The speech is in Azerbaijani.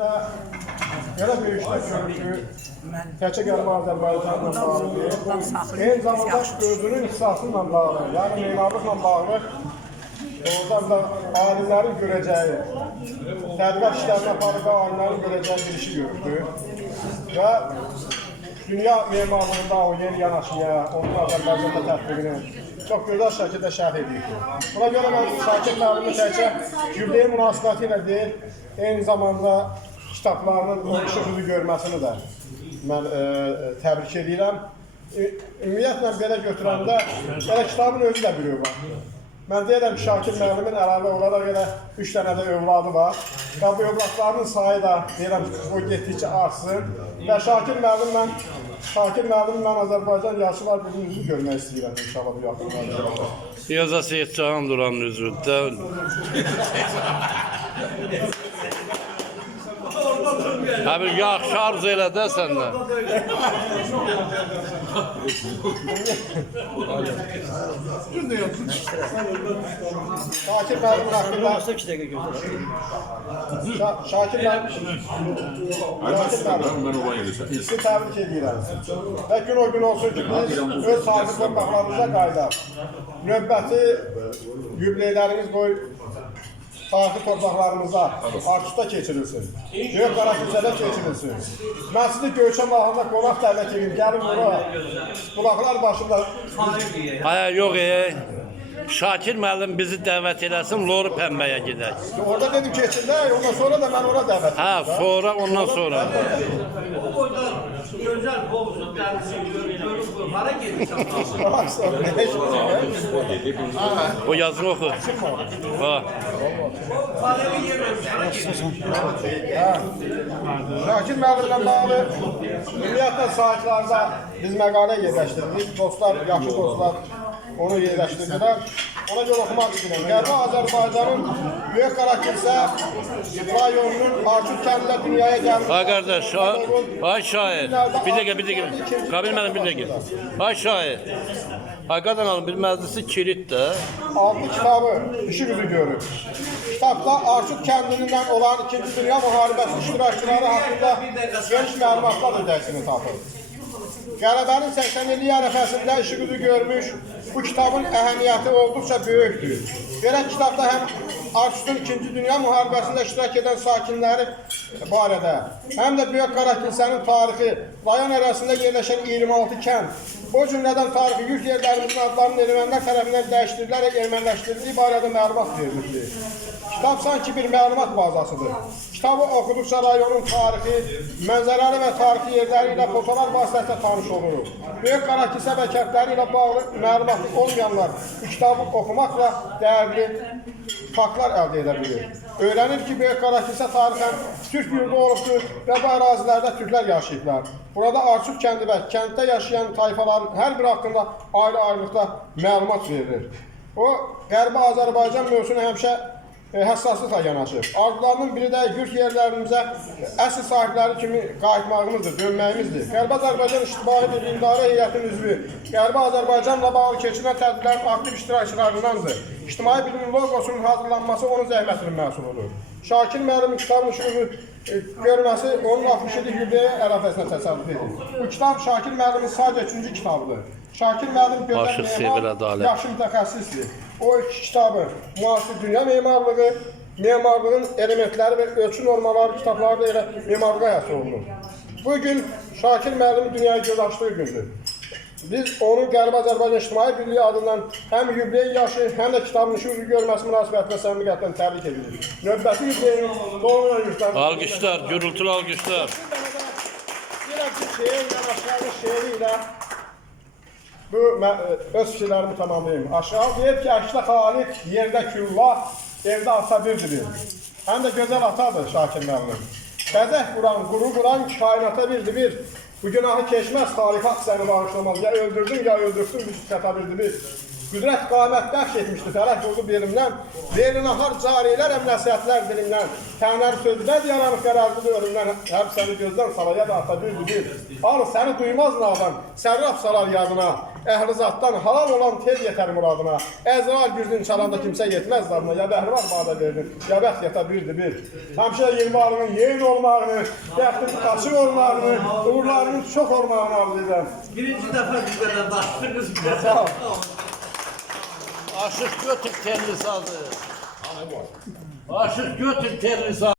Elə bir işlər görür ki, təkcə gəlmə Azərbaycanla bağlı deyil. Eyni zamanda özünün ixtisası ilə bağlı, yəni memarlıqla bağlı oradan da alimlərin görəcəyi, tədqiqat işlərinə aparıb alimlərin görəcəyi bir işi görürdü. Və dünya memarlığında o yeni yanaşmaya, onun Azərbaycanda tətbiqini çox gözəl şəkildə şərh edirdi. Buna görə mən Şakir müəllimi təkcə Gübləyə münasibəti ilə deyil, eyni zamanda kitablarının o işıqlı görməsini də mən təbrik edirəm. Ümumiyyətlə belə götürəndə, belə kitabın özü də bir var. Mən deyirəm ki, Şakir müəllimin əlavə olaraq elə 3 dənə də övladı var. Və bu övladlarının sayı da deyirəm o getdikcə artsın. Və Şakir müəllim mən Azərbaycan Yaşlılar Birliyinin üzvü görmək istəyirəm inşallah bu yaxınlarda. Yoza Seyid Cahan Duranın üzvündə. Abi yaxşı arzu elə də səndən. Şakir müəllim haqqında Şakir müəllim sizi təbrik edirəm. Və gün o gün olsun ki, biz öz tarixi torpaqlarımıza qayıdaq. Növbəti yubileylərimiz qoy tarixi torpaqlarımıza Artusda keçirilsin. Böyük Qaraküçədə keçirilsin. Mən sizi Göyçə Mahallında qonaq dəvət edin. Gəlin bura. Bulaqlar başında. Hayır, yox Şakir müəllim bizi dəvət eləsin, Loru Pəmbəyə gedək. Orada dedim keçirlər, ondan sonra da mən ora dəvət edim. Hə, sonra, ondan sonra. O boyda gözəl hovuzun dənizini görüb, hara gedirsən? O yazını oxu. Bax. Falevi yer ölçənə gedirsən. Şakir müəllimlə bağlı ümumiyyətlə saytlarda biz məqalə yerləşdirdik. Dostlar, yaxşı dostlar onu yerləşdirdilər. Ona görə oxumaq istəyirəm. Qərbi Azərbaycanın Böyük Qarakilsə rayonunun Artur kəndində dünyaya gəlmiş. Ay qardaş, ay şahid. Bir dəqiqə. Qabil mənim bir dəqiqə. Ay şahid. Ay qadan alın, bir məclisi kilit də. Adlı kitabı işi yüzü görür. Kitabda Artur kəndindən olan 2-ci Dünya Müharibəsi iştirakçıları haqqında geniş məlumatlar ödəksini tapır. Qələbənin 80-illik ərəfəsində işıqızı görmüş, bu kitabın əhəmiyyəti olduqca böyükdür. Belə kitabda həm Artus'un 2-ci Dünya Müharibəsində iştirak edən sakinləri barədə, həm də Böyük Qarakilsənin tarixi, rayon ərazisində yerləşən 26 kənd, o cümlədən tarixi yurt yerlərimizin adlarının ermənilər tərəfindən dəyişdirilərək ermənləşdirildiyi barədə məlumat verilmişdir. Kitab sanki bir məlumat bazasıdır. Kitabı oxuduqca rayonun tarixi, mənzərəli və tarixi yerləri ilə fotoğraf vasitəsilə tanış olur. Böyük Qarakilsə və kəndləri ilə bağlı məlumatı olmayanlar bu kitabı oxumaqla dəyərli faktlar əldə edə bilir. Öyrənir ki, Böyük Qarakilsə tarixən Türk yurdu olubdur və bu ərazilərdə Türklər yaşayıblar. Burada Arçuk kəndi və kənddə yaşayan tayfaların hər biri haqqında ayrı-ayrılıqda məlumat verilir. O, Qərbi Azərbaycan mövzusuna həmişə həssaslıqla yanaşır. Arzularının biri də yurt yerlərimizə əsl sahibləri kimi qayıtmağımızdır, dönməyimizdir. Qərbi Azərbaycan İctimai Birliyi İdarə Heyətinin üzvü Qərbi Azərbaycanla bağlı keçirilən tədbirlərin aktiv iştirakçılarındandır. İctimai Birliyin logosunun hazırlanması onun zəhmətinin məhsuludur. Şakir müəllimin kitabın işini görməsi onun 67 yubileyi ərəfəsinə təsəvvüf edir. Bu kitab Şakir müəllimin sadəcə 3-cü kitabıdır. Şakir müəllim gözəl memar, yaxşı mütəxəssisdir. O iki kitabı, müasir dünya memarlığı, memarlığın elementləri və ölçü normaları kitabları da elə memarlığa yası olunur. Bugün Şakir müəllimin dünyaya göz açdığı gündür. Biz onun Qərbi Azərbaycan İctimai Birliyi adından həm yubiley yaşı, həm də kitabın işi görməsi münasibətinə səmimiyyətlə təbrik edirik. Növbəti yubileyin doğumuna yurtlar. Alqışlar, gürültülü alqışlar. Deyirəm ki, şeir yanaşlarının şeiri ilə bu öz fikirlərimi tamamlayayım. Aşağı deyib ki, əşlə xaliq, yerdə küllah, evdə ata birdir. Həm də gözəl atadır Şakir müəllim. Bəzək quran, quru quran, kainata birdir bir. Bu günahı keçməz, xalifat səni bağışlamaz. Ya öldürdün, ya öldürsün, bir xəta birdir. Qüdrət qamət bəxş etmişdir, fərək oldu birimdən. Verin-ahar cariylərəm nəsiyyətlər dilimdən. Tənər sözlər yaranıb qərarlıdır ölümdən. Həb səni gözdən salaya da ata bir. Al, səni duymaz nadan, sərraf salar yadına. əhli zatdan halal olan tez yetər muradına. Əzrail gürzün çalanda kimsə yetməz zadına. Ya bəhri var bada verdin, ya bəxt yeta birdir bir. Həmişə 20 alının yeyin olmağını, bəxtin açıq olmağını, uğurlarının çox olmağını arzu edirəm. Birinci dəfə bir qədər daşdınız. Sağ ol. Aşıq götür terli sazı. Aşıq götür terli sazı.